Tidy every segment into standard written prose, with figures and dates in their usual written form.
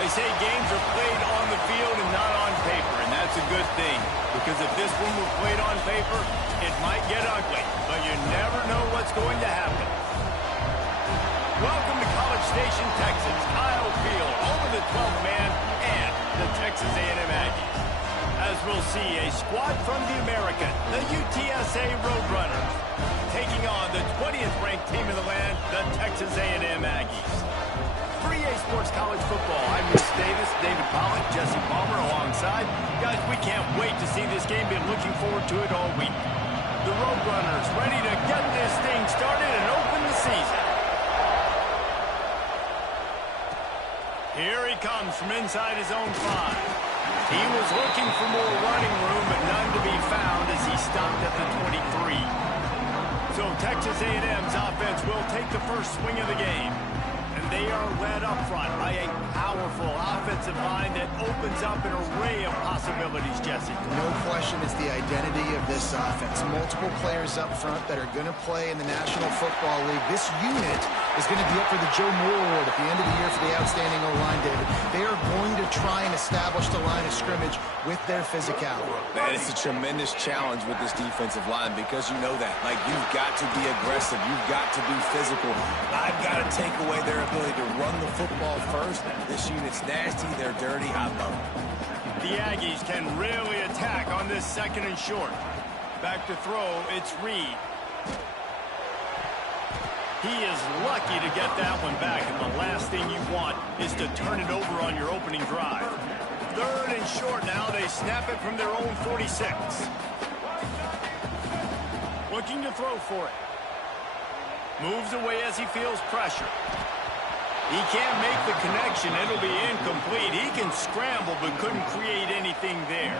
They say games are played on the field and not on paper, and that's a good thing. Because if this one were played on paper, it might get ugly, but you never know what's going to happen. Welcome to College Station, Texas. Kyle Field, home of the 12th man and the Texas A&M Aggies. As we'll see, a squad from the American, the UTSA Roadrunners, taking on the 20th ranked team in the land, the Texas A&M Aggies. For EA Sports College Football, I'm Rhys Davis, David Pollack, Jesse Palmer alongside. Guys, we can't wait to see this game. Been looking forward to it all week. The Roadrunners ready to get this thing started and open the season. Here he comes from inside his own 5. He was looking for more running room, but none to be found as he stopped at the 23. So Texas A&M's offense will take the first swing of the game. And they are led up front by a powerful offensive line that opens up an array of possibilities, Jesse. No question it's the identity of this offense. Multiple players up front that are going to play in the National Football League. This unit is going to be up for the Joe Moore Award at the end of the year for the outstanding O-line, David. They are going to try and establish the line of scrimmage with their physicality. Man, it's a tremendous challenge with this defensive line because you know that. Like, you've got to be aggressive. You've got to be physical. I've got to take away their ability to run the football first. This unit's nasty. They're dirty. I love it. The Aggies can really attack on this 2nd and short. Back to throw, it's Reed. He is lucky to get that one back, and the last thing you want is to turn it over on your opening drive. 3rd and short now. They snap it from their own 46. Looking to throw for it. Moves away as he feels pressure. He can't make the connection. It'll be incomplete. He can scramble but couldn't create anything there.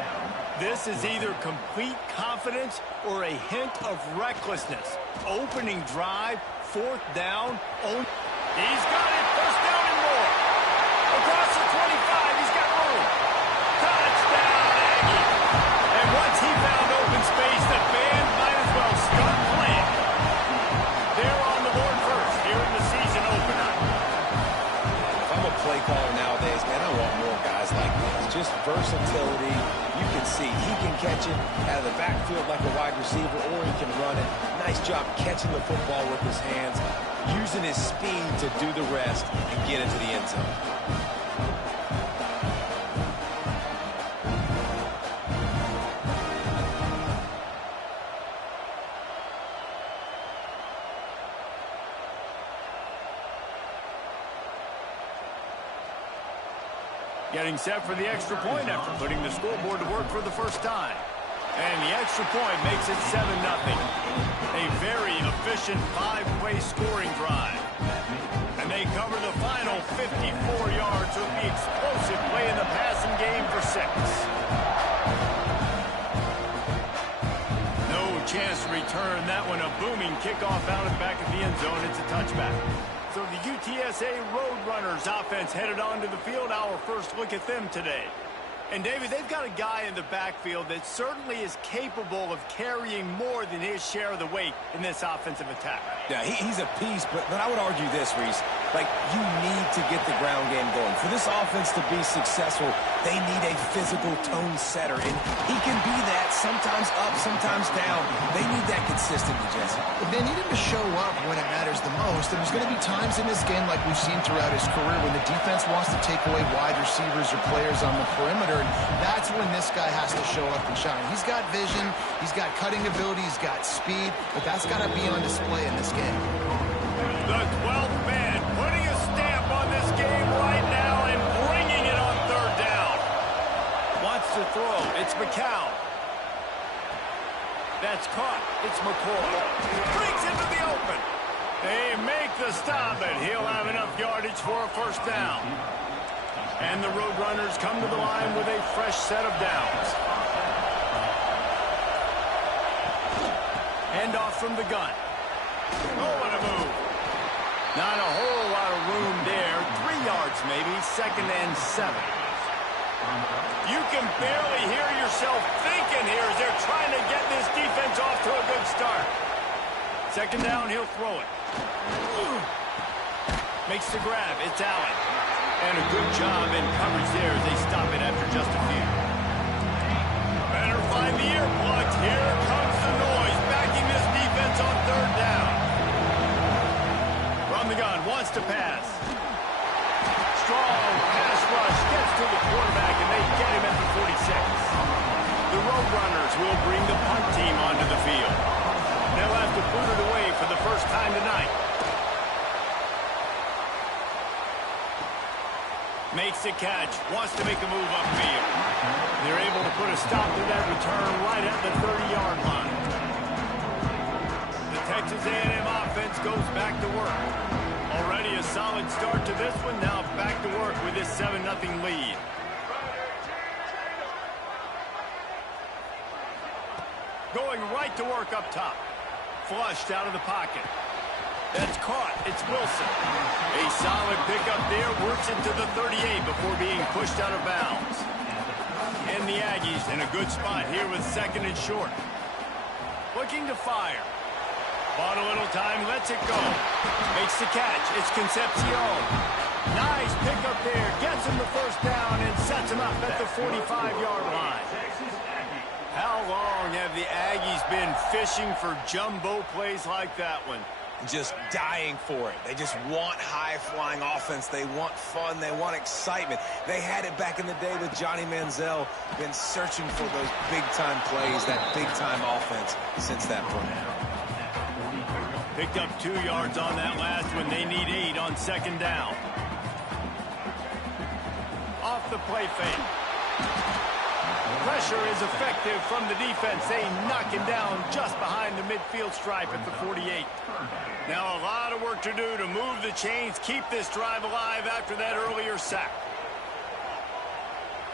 This is either complete confidence or a hint of recklessness. Opening drive, 4th down. He's got it. 1st down and more. Across the 25, he's got room. Touchdown, Aggie. And once he found open space, the band might as well start playing. They're on the board first here in the season opener. If I'm a play caller nowadays, man, I want more guys like this. Just versatility. You can see he can catch it out of the backfield like a wide receiver, or he can run it. Nice job catching the football with his hands, using his speed to do the rest and get into the end zone. Getting set for the extra point after putting the scoreboard to work for the first time. And the extra point makes it 7-0. A very efficient 5-play scoring drive. And they cover the final 54 yards with the explosive play in the passing game for 6. No chance to return that one. A booming kickoff out of the back of the end zone. It's a touchback. So the UTSA Roadrunners offense headed onto the field. Our first look at them today. And, David, they've got a guy in the backfield that certainly is capable of carrying more than his share of the weight in this offensive attack. Yeah, he's a piece, but I would argue this, Rhys. Like, you need to get the ground game going. For this offense to be successful, they need a physical tone setter. And he can be that, sometimes up, sometimes down. They need that consistently, Jesse. They need him to show up when it matters the most. And there's going to be times in this game, like we've seen throughout his career, when the defense wants to take away wide receivers or players on the perimeter. And that's when this guy has to show up and shine. He's got vision, he's got cutting ability, he's got speed, but that's got to be on display in this game. The 12th man putting a stamp on this game right now and bringing it on 3rd down. Wants to throw. It's McCown. That's caught. It's McCoy. Brings into the open. They make the stop, but he'll have enough yardage for a 1st down. And the Roadrunners come to the line with a fresh set of downs. Handoff from the gun. Oh, what a move. Not a whole lot of room there. 3 yards maybe. 2nd and 7. You can barely hear yourself thinking here as they're trying to get this defense off to a good start. 2nd down, he'll throw it. Makes the grab. It's Allen. And a good job in coverage there as they stop it after just a few. Better find the earplugs. Here comes the noise, backing this defense on third down. From the gun, wants to pass. Strong pass rush, gets to the quarterback, and they get him at the 46. The Roadrunners will bring the punt team onto the field. They'll have to boot it away for the first time tonight. Makes the catch, wants to make a move upfield. They're able to put a stop to that return right at the 30-yard line. The Texas A&M offense goes back to work. Already a solid start to this one, now back to work with this 7-0 lead. Going right to work up top. Flushed out of the pocket. That's caught. It's Wilson. A solid pickup there. Works into the 38 before being pushed out of bounds. And the Aggies in a good spot here with 2nd and short. Looking to fire. Bought a little time. Lets it go. Makes the catch. It's Concepcion. Nice pickup there. Gets him the first down and sets him up at the 45-yard line. How long have the Aggies been fishing for jumbo plays like that one? Just dying for it. They just want high-flying offense. They want fun. They want excitement. They had it back in the day with Johnny Manziel. Been searching for those big-time plays, that big-time offense since that point. Picked up 2 yards on that last one. They need 8 on 2nd down. Off the play fake. Pressure is effective from the defense. They knock him down just behind the midfield stripe at the 48. Now a lot of work to do to move the chains, keep this drive alive after that earlier sack.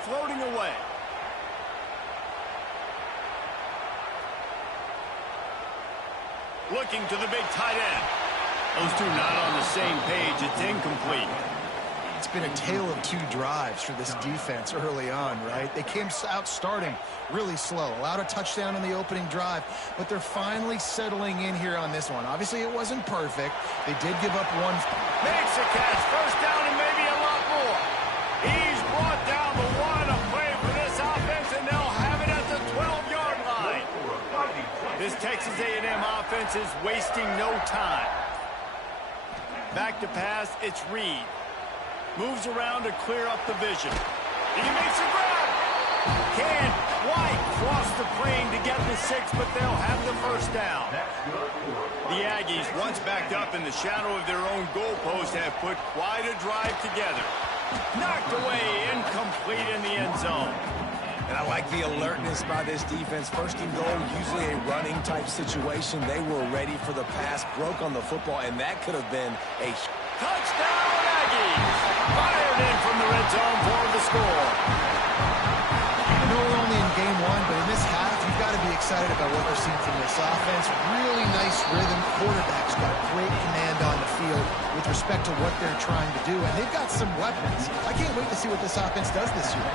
Floating away. Looking to the big tight end. Those two not on the same page. It's incomplete. It's been a tale of 2 drives for this defense early on, right? They came out starting really slow, allowed a touchdown on the opening drive, but they're finally settling in here on this one. Obviously, it wasn't perfect. They did give up 1. Makes a catch, first down and maybe a lot more. He's brought down the 1, a play for this offense, and they'll have it at the 12-yard line. This Texas A&M offense is wasting no time. Back to pass, it's Reed. Moves around to clear up the vision. He makes a grab. Can't quite cross the plane to get the 6, but they'll have the first down. The Aggies, once backed up in the shadow of their own goalpost, have put quite a drive together. Knocked away, incomplete in the end zone. And I like the alertness by this defense. 1st and goal, usually a running type situation. They were ready for the pass, broke on the football, and that could have been a touchdown Aggies. Fired in from the red zone for the score. I know we're only in game 1, but in this half, you've got to be excited about what we're seeing from this offense. Really nice rhythm. Quarterback's got great command on the field with respect to what they're trying to do, and they've got some weapons. I can't wait to see what this offense does this year.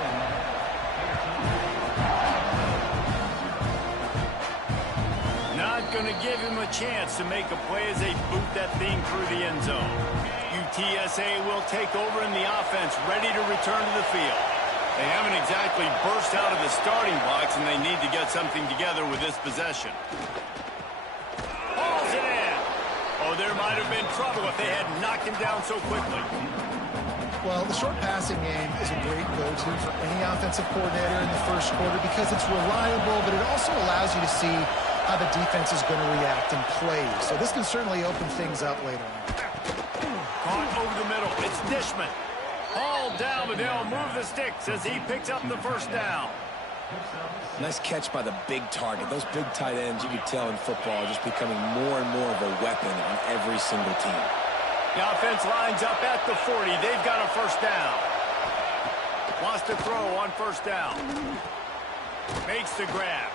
Not going to give him a chance to make a play as they boot that thing through the end zone. UTSA will take over in the offense, ready to return to the field. They haven't exactly burst out of the starting blocks, and they need to get something together with this possession. Hauls it in. Oh, there might have been trouble if they had knocked him down so quickly. Well, the short passing game is a great go-to for any offensive coordinator in the first quarter because it's reliable, but it also allows you to see how the defense is going to react and play. So this can certainly open things up later on. Caught over the middle. It's Dishman. Hauled down, but they'll move the sticks as he picks up the first down. Nice catch by the big target. Those big tight ends, you can tell in football, are just becoming more and more of a weapon on every single team. The offense lines up at the 40. They've got a first down. Wants to throw on first down. Makes the grab.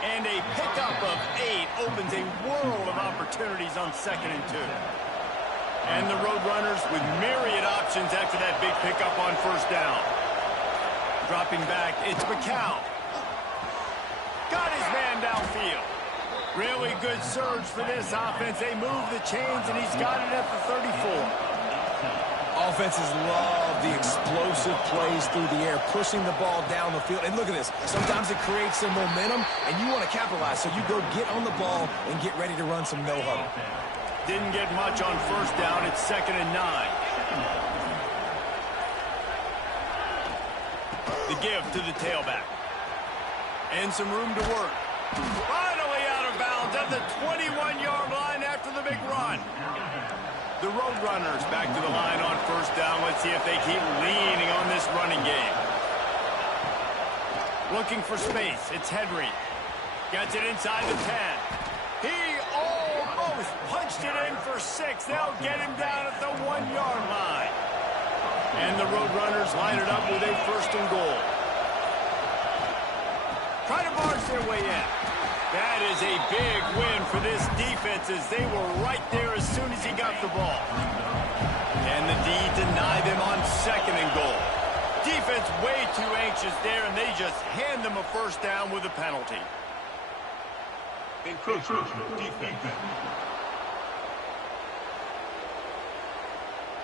And a pickup of 8 opens a world of opportunities on 2nd and 2. And the Roadrunners with myriad options after that big pickup on first down. Dropping back, it's McCown. Got his man downfield. Really good surge for this offense. They move the chains, and he's got it at the 34. Offenses love the explosive plays through the air, pushing the ball down the field. And look at this. Sometimes it creates some momentum, and you want to capitalize. So you go get on the ball and get ready to run some no-huddle. Didn't get much on first down. It's 2nd and 9. The give to the tailback. And some room to work. Finally out of bounds at the 21-yard line after the big run. The Roadrunners back to the line on first down. Let's see if they keep leaning on this running game. Looking for space. It's Henry. Gets it inside the 10. He almost punched it in for 6. They'll get him down at the 1-yard line. And the Roadrunners line it up with a 1st and goal. Try to barge their way in. That is a big win for this defense as they were right there as soon as he got the ball. And the D denied them on 2nd and goal. Defense way too anxious there, and they just hand them a 1st down with a penalty. Defense.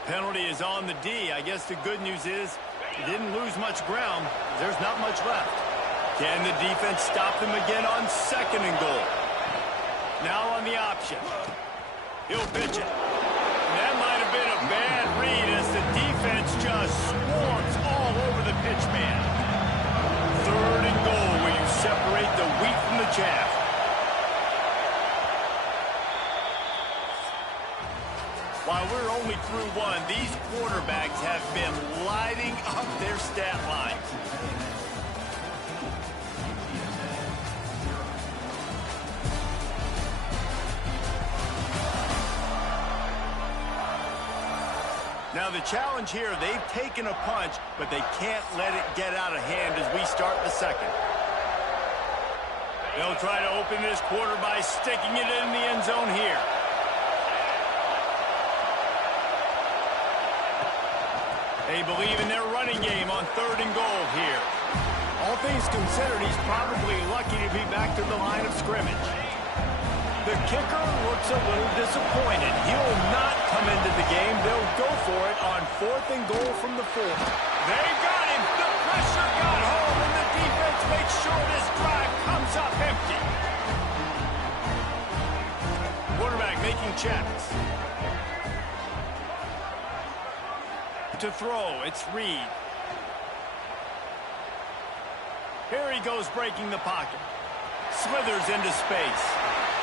Penalty is on the D. I guess the good news is he didn't lose much ground. There's not much left. Can the defense stop them again on 2nd and goal? Now on the option. He'll pitch it. And that might have been a bad read as the defense just swarms all over the pitch man. 3rd and goal where you separate the wheat from the chaff. While we're only through one, these quarterbacks have been lighting up their stat lines. Now the challenge here, they've taken a punch, but they can't let it get out of hand as we start the 2nd. They'll try to open this quarter by sticking it in the end zone here. They believe in their running game on 3rd and goal here. All things considered, he's probably lucky to be back to the line of scrimmage. The kicker looks a little disappointed. He'll not come into the game. They'll go for it on 4th and goal from the 4. They got him. The pressure got home, and the defense makes sure this drive comes up empty. Quarterback making checks. To throw, it's Reed. Here he goes breaking the pocket. Slithers into space.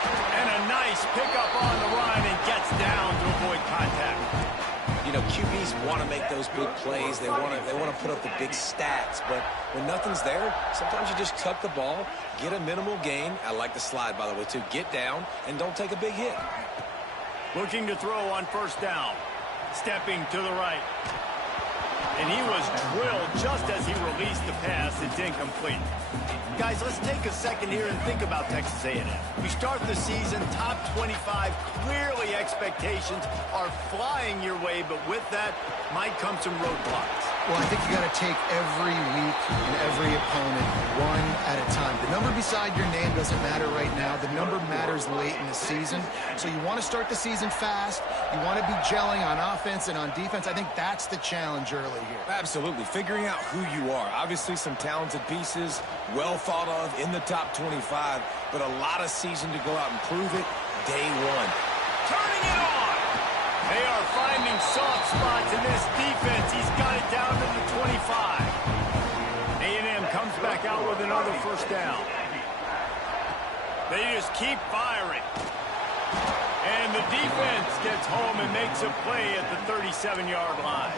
And a nice pickup on the run and gets down to avoid contact. You know, QBs want to make those big plays. They want to put up the big stats. But when nothing's there, sometimes you just tuck the ball, get a minimal gain. I like the slide, by the way, too. Get down and don't take a big hit. Looking to throw on 1st down. Stepping to the right. And he was drilled just as he released the pass. It's incomplete. Guys, let's take a second here and think about Texas A&M. We start the season top 25. Clearly expectations are flying your way, but with that might come some roadblocks. Well, I think you got to take every week and every opponent one at a time. The number beside your name doesn't matter right now. The number matters late in the season. So you want to start the season fast. You want to be gelling on offense and on defense. I think that's the challenge early here. Absolutely. Figuring out who you are. Obviously some talented pieces, well thought of in the top 25, but a lot of season to go out and prove it day one. Turning it on. They are finding soft spots in this defense. He's got it down to the 25. A&M comes back out with another 1st down. They just keep firing. And the defense gets home and makes a play at the 37-yard line.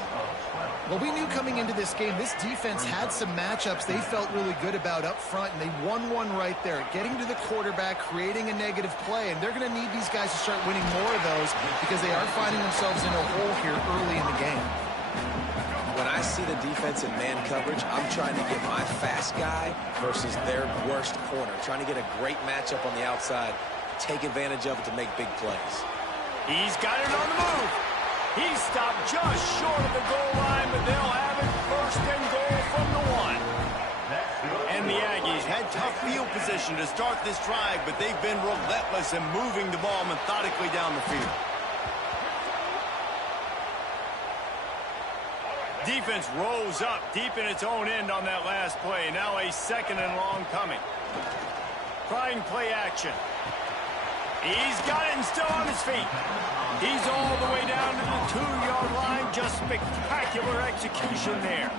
Well, we knew coming into this game, this defense had some matchups they felt really good about up front, and they won one right there, getting to the quarterback, creating a negative play, and they're going to need these guys to start winning more of those because they are finding themselves in a hole here early in the game. When I see the defense in man coverage, I'm trying to get my fast guy versus their worst corner, trying to get a great matchup on the outside, take advantage of it to make big plays. He's got it on the move. He stopped just short of the goal line, but they'll have it 1st and goal from the 1. And the Aggies had tough field position to start this drive, but they've been relentless in moving the ball methodically down the field. Defense rose up deep in its own end on that last play. Now a 2nd and long coming. Trying play action. He's got it and still on his feet. He's all the way down to the 2-yard line. Just spectacular execution there.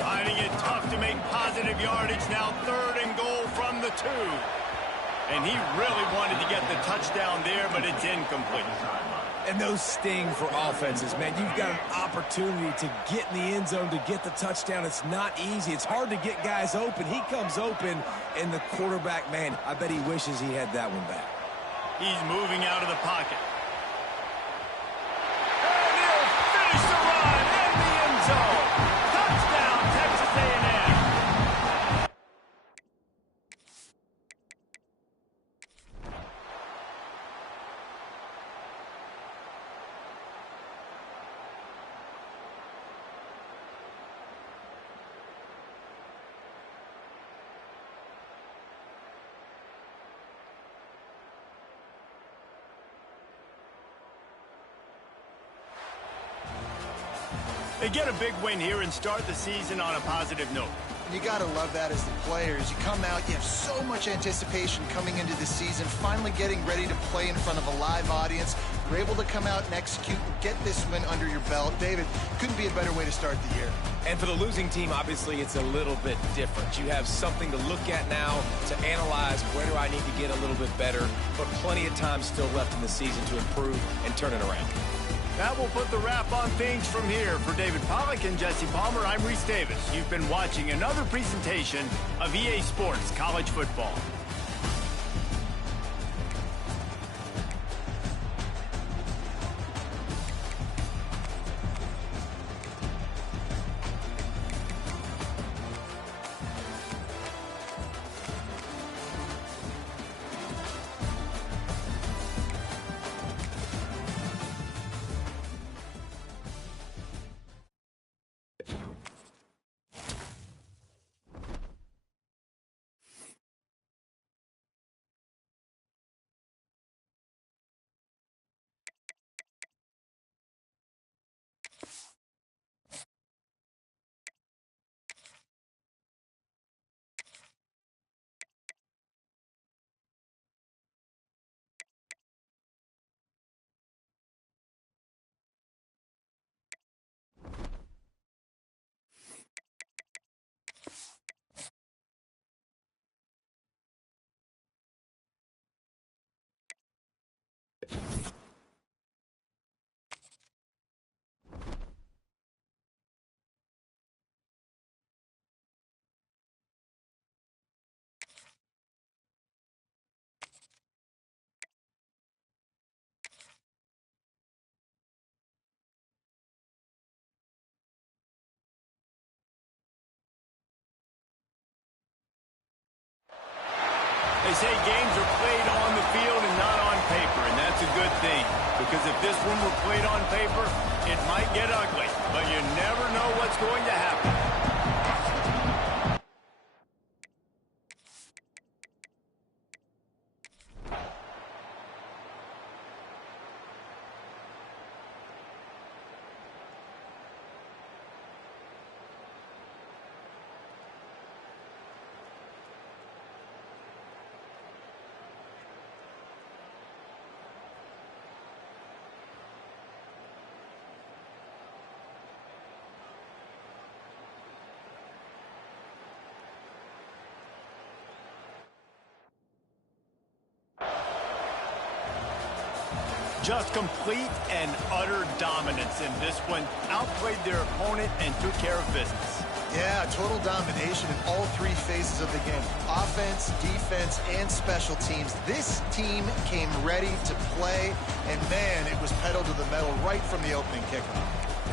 Finding it tough to make positive yardage. Now 3rd and goal from the 2. And he really wanted to get the touchdown there, but it's incomplete. And those sting for offenses, man. You've got an opportunity to get in the end zone to get the touchdown. It's not easy. It's hard to get guys open. He comes open, and the quarterback, man, I bet he wishes he had that one back. He's moving out of the pocket. And he'll finish the run in the end zone. Touchdown, Texas A&M. They get a big win here and start the season on a positive note. You got to love that as the players. You come out, you have so much anticipation coming into the season, finally getting ready to play in front of a live audience. You're able to come out and execute and get this win under your belt. David, couldn't be a better way to start the year. And for the losing team, obviously, it's a little bit different. You have something to look at now to analyze where do I need to get a little bit better, but plenty of time still left in the season to improve and turn it around. That will put the wrap on things from here. For David Pollack and Jesse Palmer, I'm Reese Davis. You've been watching another presentation of EA Sports College Football. They say games are played on the field and not on paper, and that's a good thing. Because if this one were played on paper, it might get ugly. But you never know what's going to happen. Just complete and utter dominance in this one. Outplayed their opponent and took care of business. Yeah, total domination in all three phases of the game. Offense, defense, and special teams. This team came ready to play, and man, it was pedal to the metal right from the opening kickoff.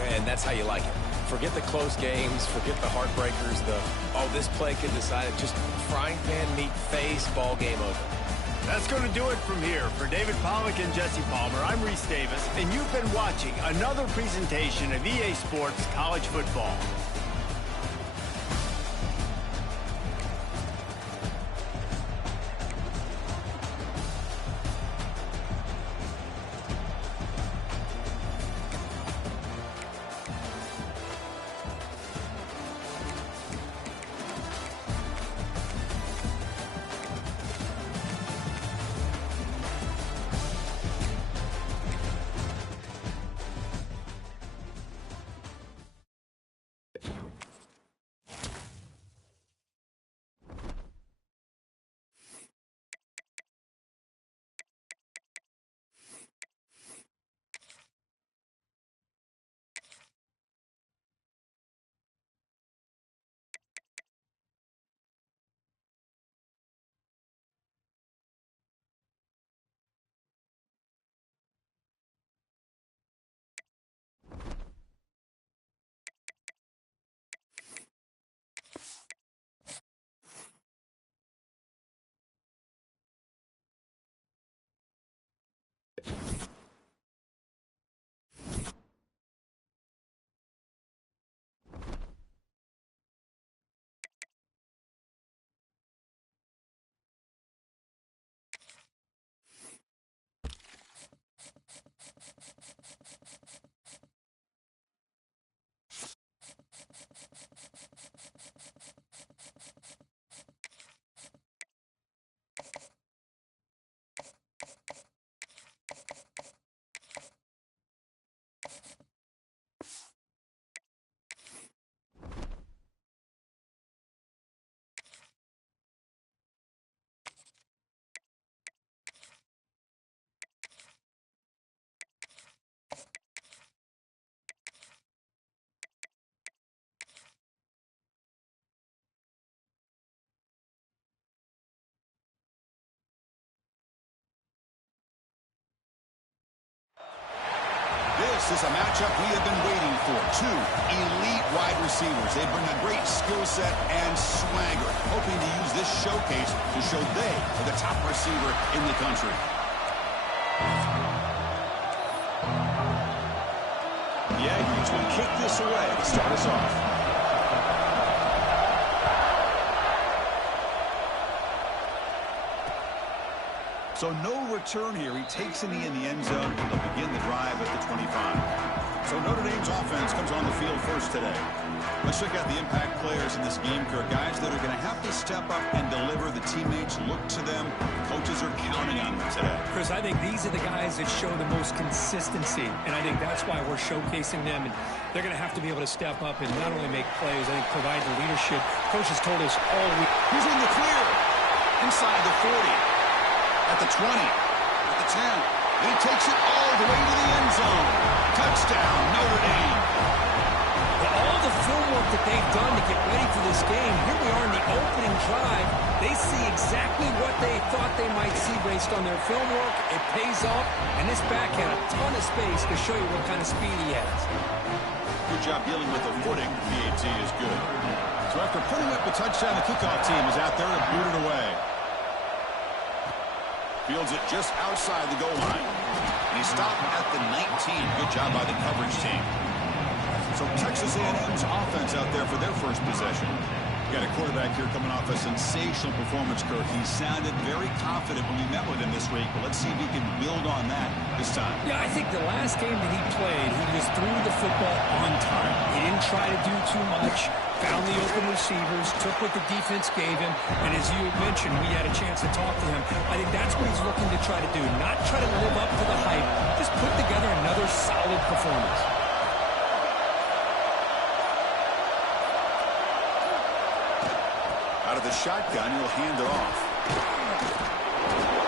And that's how you like it. Forget the close games, forget the heartbreakers, this play could decide it. Just frying pan, meat face, ball game over. That's going to do it from here. For David Pollack and Jesse Palmer, I'm Reese Davis, and you've been watching another presentation of EA Sports College Football. This is a matchup we have been waiting for. Two elite wide receivers. They bring a great skill set and swagger, hoping to use this showcase to show they are the top receiver in the country. The Aggies will kick this away to start us off. So no return here. He takes a knee in the end zone, and they'll begin the drive at the 25. So Notre Dame's offense comes on the field first today. Let's check out the impact players in this game, Kirk. Guys that are going to have to step up and deliver. The teammates look to them. Coaches are counting on them today. Chris, I think these are the guys that show the most consistency, and I think that's why we're showcasing them. And they're going to have to be able to step up and not only make plays, I think provide the leadership. Coaches told us all week. He's in the clear. Inside the 40. At the 20, at the 10, and he takes it all the way to the end zone. Touchdown, Notre Dame. Well, all the film work that they've done to get ready for this game, here we are in the opening drive. They see exactly what they thought they might see based on their film work. It pays off, and this back had a ton of space to show you what kind of speed he has. Good job dealing with the footing. PAT is good. So after putting up a touchdown, the kickoff team is out there and boot it away. Fields it just outside the goal line. And he stopped at the 19. Good job by the coverage team. So Texas A&M's offense out there for their first possession. Got a quarterback here coming off a sensational performance, Kirk. He sounded very confident when we met with him this week, but let's see if he can build on that this time. Yeah, I think the last game that he played, he just threw the football on time. He didn't try to do too much, found the open receivers, took what the defense gave him, and as you had mentioned, we had a chance to talk to him. I think that's what he's looking to try to do, not try to live up to the hype, just put together another solid performance. Out of the shotgun, he'll hand it off.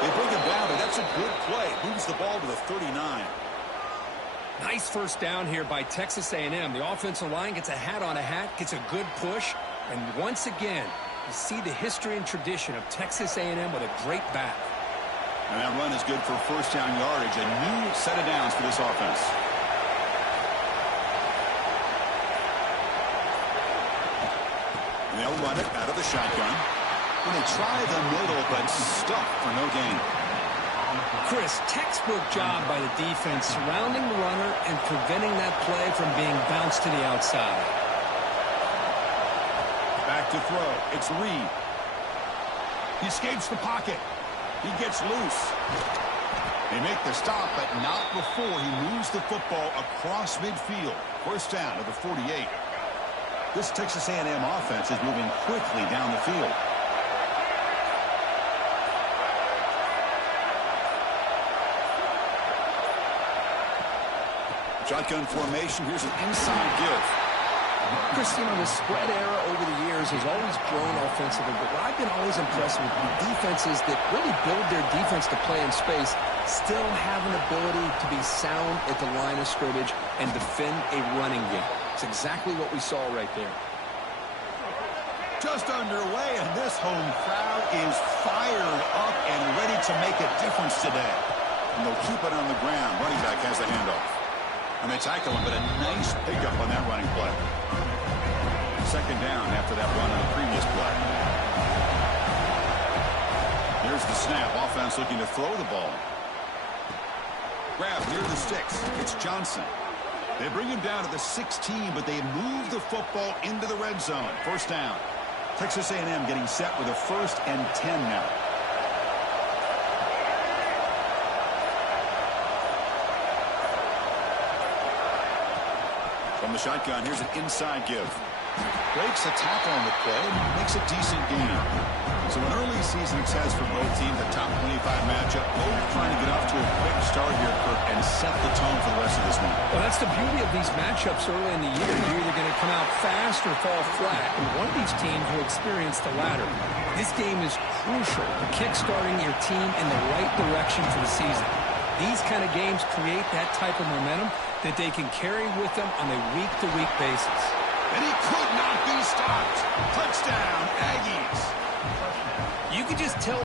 They bring him down, but that's a good play. Moves the ball to the 39. Nice first down here by Texas A&M. The offensive line gets a hat on a hat, gets a good push, and once again, you see the history and tradition of Texas A&M with a great back. And that run is good for first down yardage. A new set of downs for this offense. And they'll run it out of the shotgun. And they try the middle, but stuck for no gain. Chris, textbook job by the defense surrounding the runner and preventing that play from being bounced to the outside. Back to throw. It's Reed. He escapes the pocket. He gets loose. They make the stop, but not before he moves the football across midfield. First down to the 48. This Texas A&M offense is moving quickly down the field. Shotgun formation. Here's an inside give. Chris, you know, the spread era over the years has always grown offensively, but what I've been always impressed with defenses that really build their defense to play in space still have an ability to be sound at the line of scrimmage and defend a running game. It's exactly what we saw right there. Just underway, and this home crowd is fired up and ready to make a difference today. And they'll keep it on the ground. Running back has the handoff. And they tackle him, but a nice pickup on that running play. Second down after that run on the previous play. Here's the snap. Offense looking to throw the ball. Grab near the sticks. It's Johnson. They bring him down to the 16, but they move the football into the red zone. First down. Texas A&M getting set with a 1st and 10 now. From the shotgun, here's an inside give. Breaks a tackle on the play and makes a decent gain. So an early season success for both teams, a top 25 matchup. Both trying to get off to a quick start here, Kirk, and set the tone for the rest of this one. Well, that's the beauty of these matchups early in the year. You're either going to come out fast or fall flat, and one of these teams will experience the latter. This game is crucial to kick-starting your team in the right direction for the season. These kind of games create that type of momentum that they can carry with them on a week-to-week basis. And he could not be stopped. Touchdown, Aggies. You can just tell